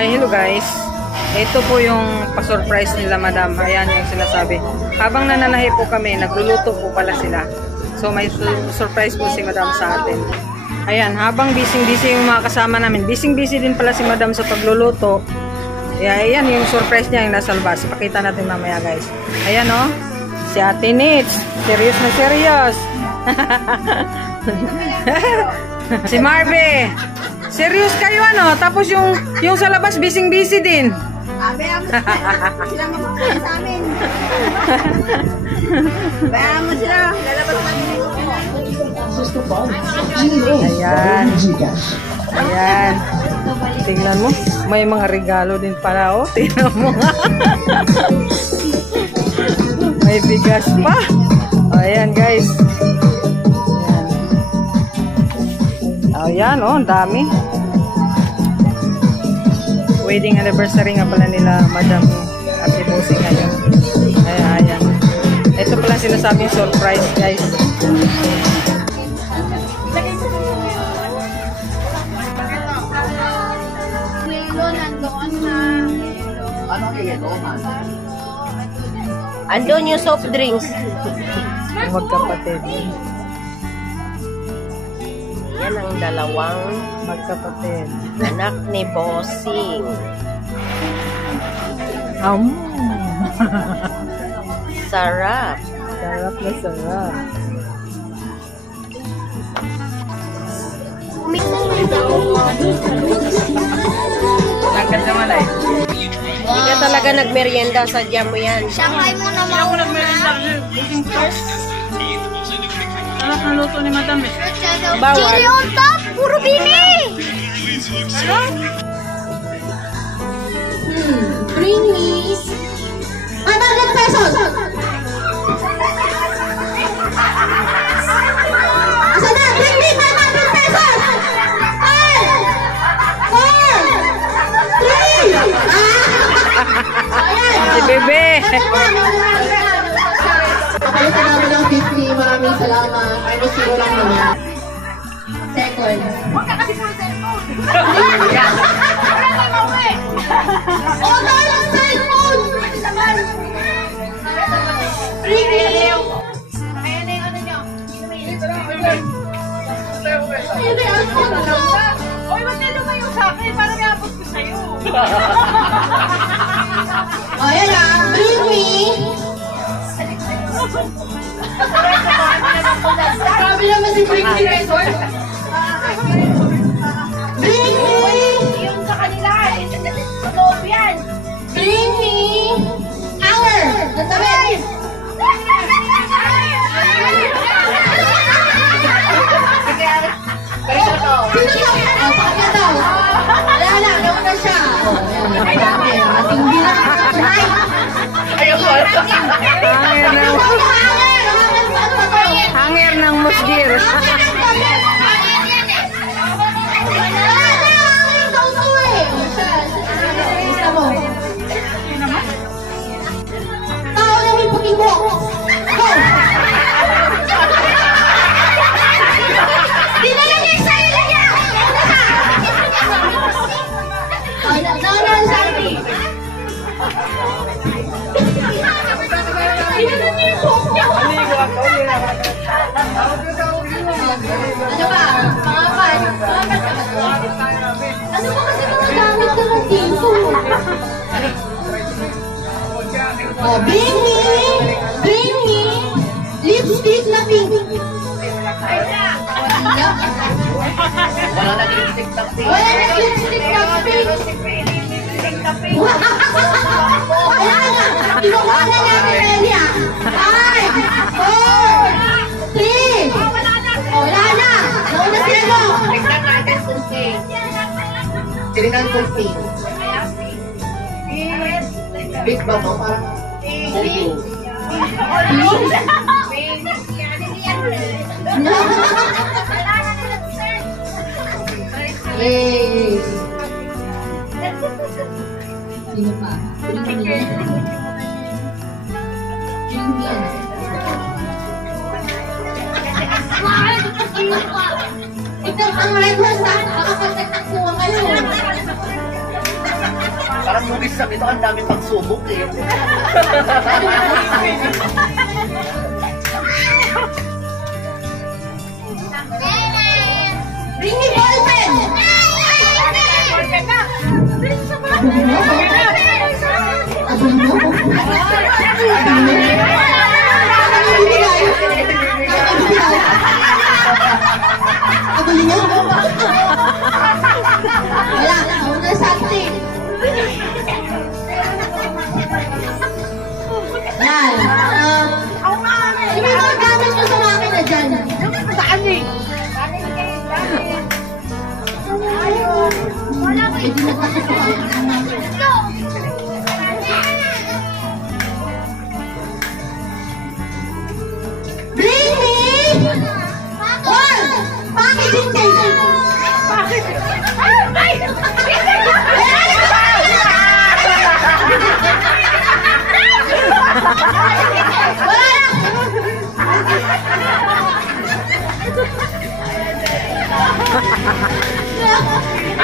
Hi, hello guys. Ito po yung pa-surprise nila, madam. Ayan yung sinasabi. Habang nananahi po kami, nagluluto po pala sila. So may surprise po si madam sa atin. Ayan, habang busy-busy yung mga kasama namin. Busy-busy din pala si madam sa pagluluto. Ayan yung surprise niya yung nasa labas. Ipakita natin mamaya guys. Ayan o. Si Ate Nitz. Serious na serious. Si Marve. Serious kayo ano? Tapos yung sa labas busy-busy din. Sila mamakain sa amin. Bayan mo sila. Lalabas namin. Ayan. Ayan. Tingnan mo. May mga regalo din pala. Oh. Tingnan mo. May bigas pa. Ayan guys. Ayan. Oh, ang dami. Wedding anniversary nga pala nila Madam Ate Bossing ngayon. Ayan. Ito pala sinasabing surprise guys. Andun yung soft drinks. Magkapatid. Yan ang dalawang Magkapatid. anak ni Bossing. Sarap. Sarap na sarap. Agad naman ay. Hindi ka talaga nagmerienda, sadya mo yan. Siyangkay mo na mauna. Sarap na luto ni Madam eh. Bawal. Chili on top, puro bini. Bring me 100 pesos. Asa na? Bring me 500 pesos. 5, 4, 3. Si Bebe. Kapalitan namin ng 50. Maraming salamat. Ay, zero lang naman. Second. Huwag ka kasi puro cellphone. Oh, dahil ang cellphone! Bring me! Ayan na yung ano nyo. Hindi, Alfonso! Oy, wag na lumayo sa akin. Para may abot ko sa'yo. Oh, yan ah. Bring me! Grabe naman si Bring me Resort. Bring me! Yung sa kanila. Loob yan. Bring me! Hanger! Natabi! Sino to? Oh, sa kanya daw. Wala na, nauna siya. Oh, yan. Dami. Matindi na. Hanger ng musgir. Tao na may pakinggo. Go! Dinala niya sa ila niya! Naunaan sa akin. Dinala niya yung buhok niya. Ano ba? Mga pan? Ano ba kasi mga gamit ka ng dito? Oh, bring me lipstick na pink. Wala na lipstick na pink. Wala na. Kinukuha na natin Elia. 5, 4, 3. Wala na. Nauna sila mo. Tignan natin kung pink. Tignan kung pink. Pink ba ito? Parang pink. Yay! Sino pa? Ito ang red horse ha? Baka pagkataksuhan kayo. Parang movie sa ito, ang dami pagsubok eh. Bring me ballpen! Abulin niyo? Wala, una something. Yan. Yung mga gamit nyo sa makina dyan. Saan eh? Pwede nagpasok ko ako. Bring me one packaging tape. Bakit?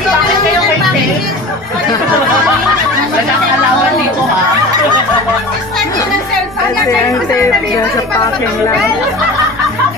Bakit kayo may tape? Nagkakalawan dito ha. Kasi ang tape dyan sa packing lang.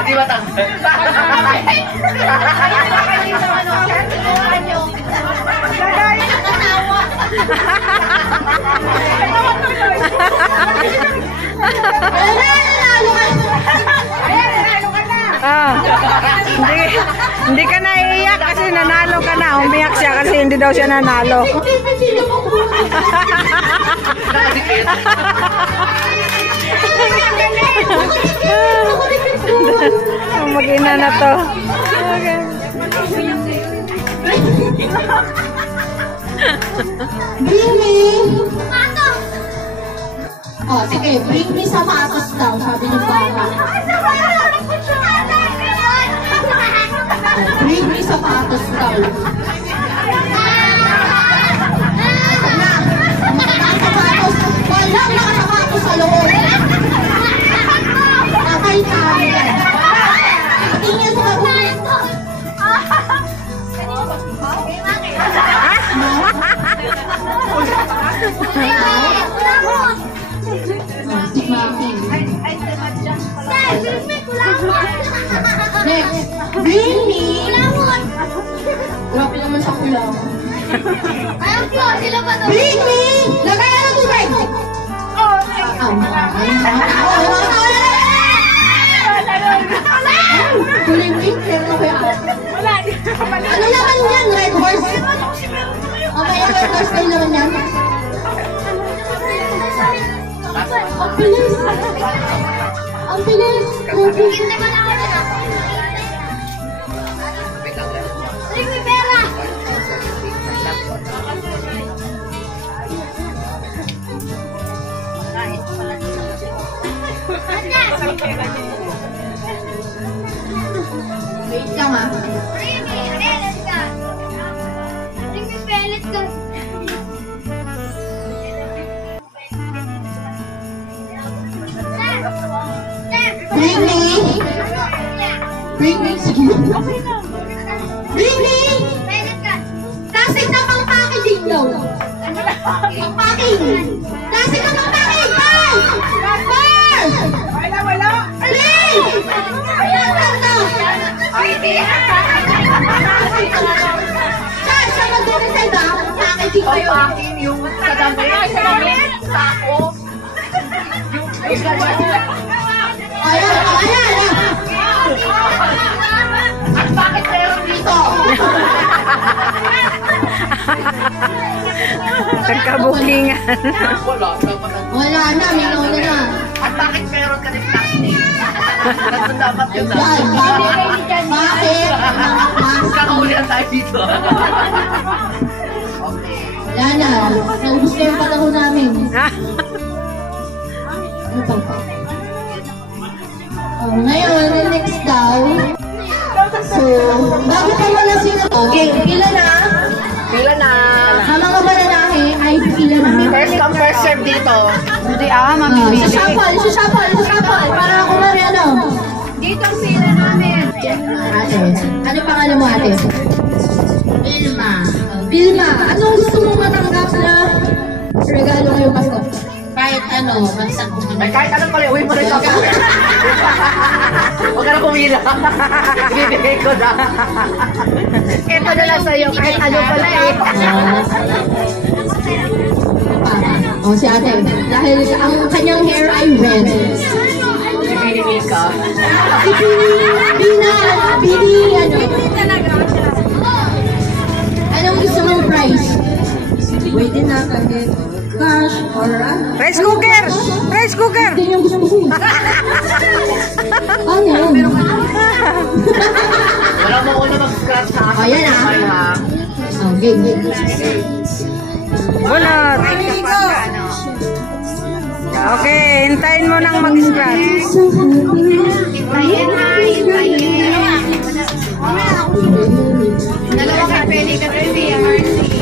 Hindi ba tanggal? Ah, hindi ka naiiyak kasi nanalo ka na. Umiyak siya kasi hindi daw siya nanalo. Mag-ina na to. Okay. Bring me. Oh, sige, bring me sapatos daw, sabi ng bata. Bring me sapatos daw. Nakasapatos. Walang nakasapatos sa loob. Patay tayo yan. Tingin sa kabuhay. Si Maki. Next, bring me. Grabe naman sa kulang. Bring me. Lagayan ng tubig. Kuling wing, pero ko yan. Ano naman yan? Red horse? Mamaya red horse kayo naman yan. Ang bilis. Ang bilis. Wait lang ah. Bring me. Bring me. Sige. Bring me. Plastic na pang packaging daw. Pang packing. Plastic na pang packing. Wala. Please. Charles, sa mag-decide ba? Packaging kayo. Pang-packing yung sa damit, sako. Ayan. At bakit meron dito? Nagkabukingan. Wala, dapat ang... Wala na, minaw na. At bakit meron ka ng plastic? Nandun dapat yun na. Yan, bakit? Kakaulihan tayo dito. Okay. Wala na, naubos na yung panahon namin. Ano pa? Ngayon, next daw. So, bago pa wala sila. Okay, pila na. Pila na. Ang mga mananahe ay pila na. First come, first serve dito. Hindi mamimili. Shuffle. Para ako mari ano. Dito ang sila namin. Ate, ano pangalan mo ate? Vilma. Vilma, anong gusto mo matanggap na regalo ngayong Pasko? Kahit ano, basta Ay, kahit anong pala, uwi mo rin ako. Huwag ka na pumila. Bibigay ko na. Ito na lang sa'yo, kahit ano pala eh. Oh, si ate. Dahil ang kanyang hair ay red. Bibigay ka. Bini, ano? Anong gusto mong price? Pwede na kasi cash or ano? Rice cooker! Rice cooker! Ito yung gusto ko. Ano yun? Wala mo una mag-scratch sa akin. Ayan ah. Ay, ha? Oh, game. Bunot! Okay, hintayin mo nang mag-scratch. Hintayin na, hintayin. Dalawa ka, pwede ka rin siya, Marcy.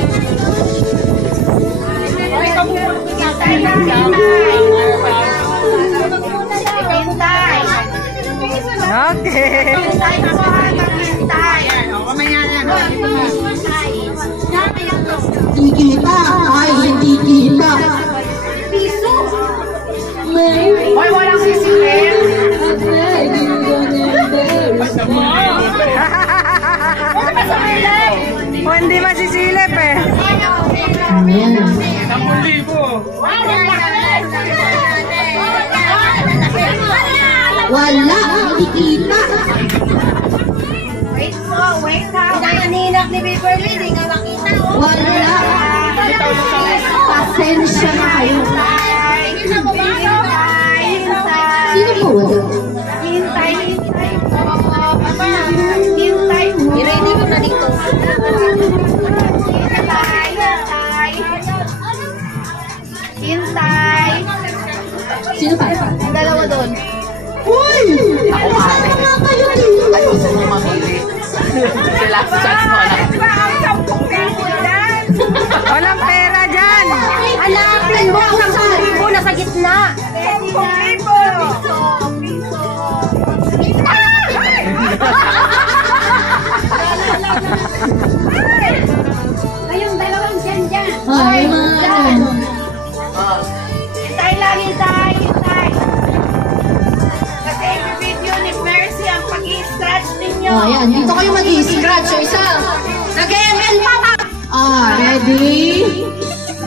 Hintay. Okay. Hintay po, hintay. Mamaya na. Kikita. Ay, hindi kita. Piso. Hoy, walang sisilin. O hindi masisilip eh. Ayan. Wala, hindi kita. Wait po, wait ha. Nanininak ni Beverly, di nga makita. Wala. Pasensya na kayo. Sino po wala? Hintay, hintay. Hintay. I-ready ko na dito. Hintay, hintay. Hintay. Sino pa? Ang dalawa doon. Uy! Ako ate. Sama kayo dito. Ay, gusto mo mamili. The last chance mo, anak. Walang pera dyan. Hanapin mo ang 10,000 nasa gitna. 10,000. Kayong dalawang dyan. Ay, mga ano. Hintay lang, hintay, hintay. Kasi i-video ni Mercy ang pag-i-scratch ninyo. Oh, ayan. Dito kayo mag-i-scratch. So, isa. Nag-ML pa pa. Ready?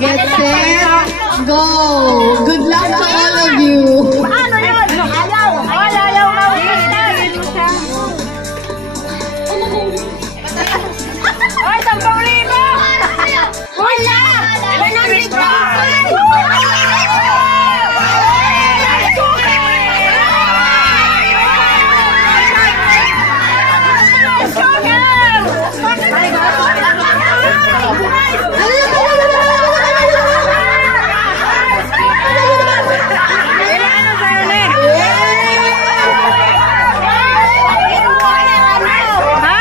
Get set. Go. Good luck to all of you. Ano yun? Ayaw. Ayaw na. Ay, 10,000! Wala! 100 Ano sa'yo, Len? Ha?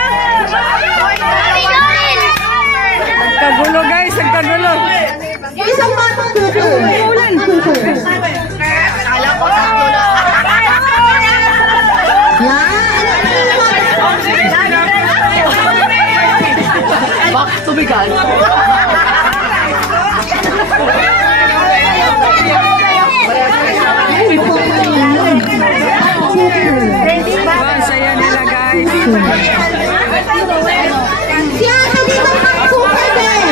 Nagkagulo guys, nagkagulo. Isang batang tuto. Ulan. Akala ko sakto na. Back to bigal. Ang saya nila guys. Si ate dito ang super din.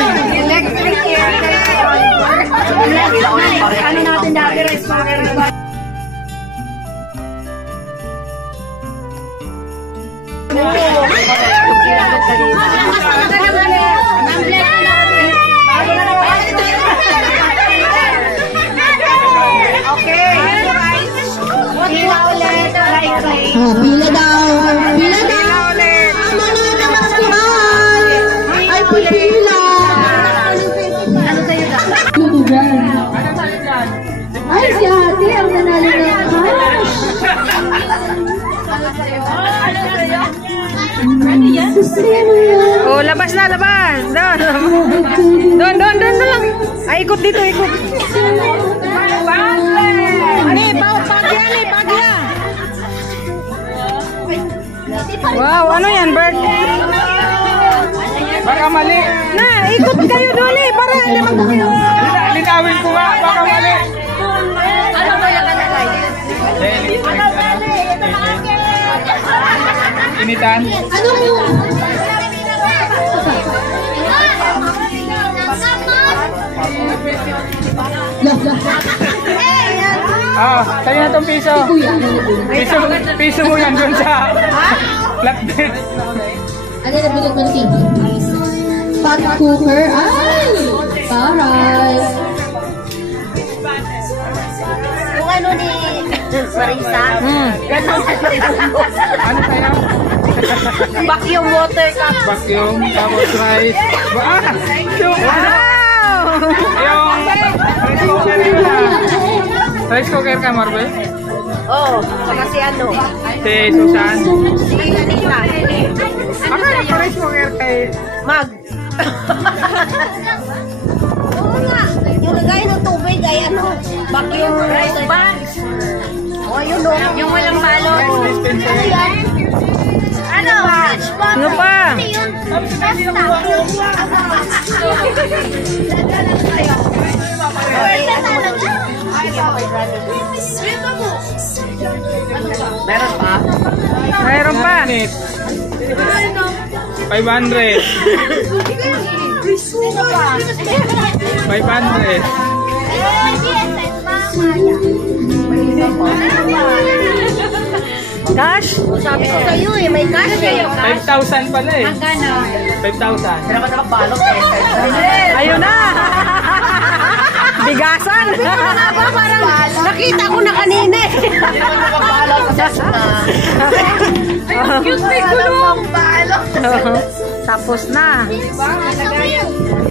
Ano natin dati restaurant? Okay. Pila ulit. Pila daw. Pila daw. Pila ulit. Ang mga namaskuhan ay pipila. Ano sa'yo na? Tuto dyan. Ay, si ate ang nanalo ng cash. Susino yan. Oh, labas na, labas. Doon. Doon lang. Ay, ikot dito, ikot. Pagya. Wow, ano yan, Bert? Baka mali. Na, ikot kayo doon eh. Para hindi Linawin ko nga. Baka mali. Ano ba yung kanakay? Initan. Ano mo? Sa'yo na tong piso. Piso mo yan dun sa flatbed. Ano na bilog mo na TV? Pot cooker? Ay! Taray! Yung ano ni Marisa? Ganon na Ano sa'yo? vacuum water cup. Vacuum, tapos rice. Yung rice cooker yun na. Rice cooker ka, Marvel? Oo, saka si ano? Si Susan. Si Nina. Akala ko rice cooker kay... Mag. Oo nga. Yung lagay ng tubig ay ano? Vacuum rice bags. O yun o. Yung walang balot. Rice dispenser. Ano? Ano pa? Meron pa? Mayroon pa. 500. 500. Cash? Sabi ko sa'yo eh, may cash eh. 5,000 pala eh. 5,000. Pero ba't nakabalot eh? Ayun na. Bigasan. Parang nakita ko na kanina eh. Cute may gulong. Tapos na.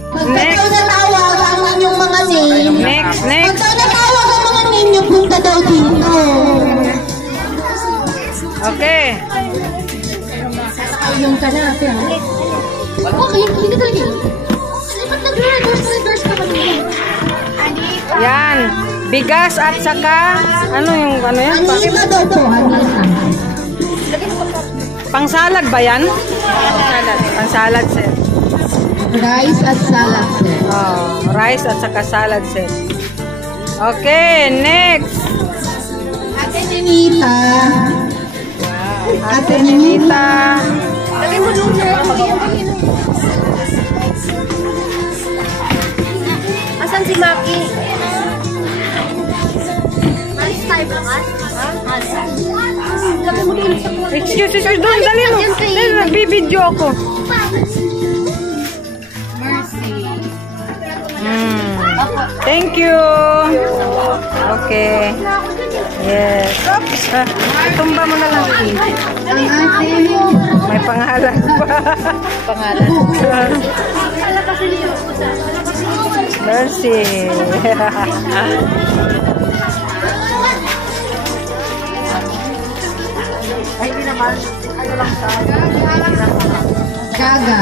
Pagka daw natawag ang inyong mga name, Next. pagka natawag ang mga name nyo, punta daw dito. Okay. Ayun ka na, ate ha? Okay, hindi ka talaga. Ba't nag-reverse ka kami? Yan. Bigas at saka, ano yung, ano yan? Anita daw po, Anita. Pangsalad ba yan? Pangsalad set. Rice at salad, sir. Oh, rice at saka salad set. Okay, next. Ate Ninita. Ate Ninita. Lagay mo doon sir. Asan si Maki? Alis tayo ba ka? Lagay mo doon sa Excuse, doon, dali mo. Dali, nagbibideo ako. Thank you. Okay. Yes. Oops. Tumba mo na lang. Ang ating May pangalan pa. Mercy. Gaga.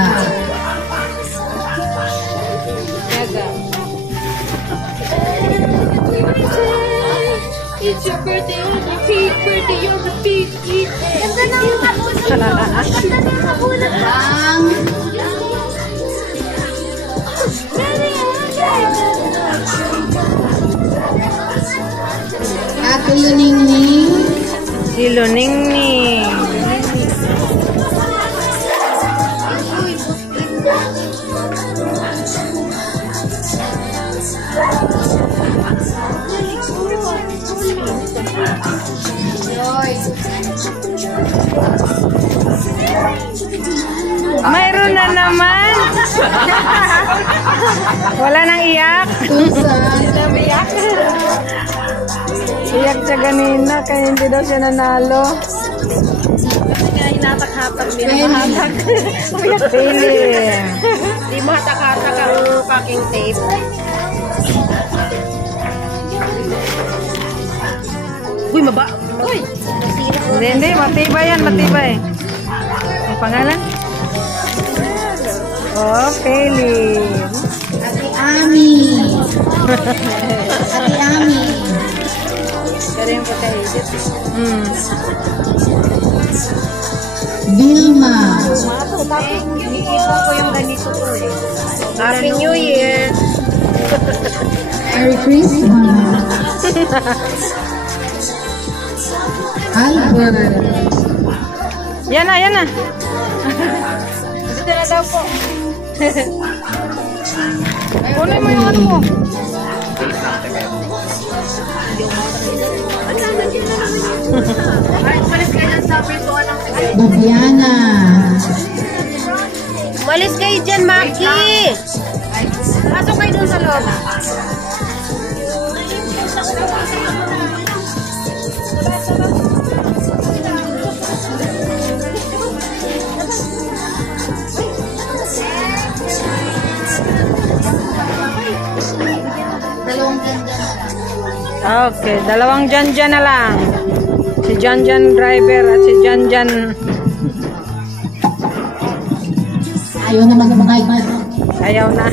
It's your birthday on the feet, birthday on the feet, eat. Ganda na yung kabulat mo. Ganda na yung kabulat mo. Ate Luningning. Si Luningning. Mayroon na naman. Wala nang iyak. Iyak siya ganina kaya hindi daw siya nanalo. Hinatak-hatak din. Uyak Pili. Di mo hatak-hatak ang packing tape. Uy, maba. Uy. Hindi, matibay yan, matibay. Ang pangalan? Oh, Pili. Ate Ami. Ate Ami. Hmm. Vilma. Iniipon ko yung ganito ko eh. Happy New Year! Merry Christmas. Albert. Yan na, yan na. Dito na daw po. Kunin mo yung ano mo. Babiana. Malis kayo dyan, Maki! Pasok kayo dun sa loob. Okay, dalawang Janjan na lang. Si Janjan driver at si Janjan. Ayaw na mag-mic. Ayaw na.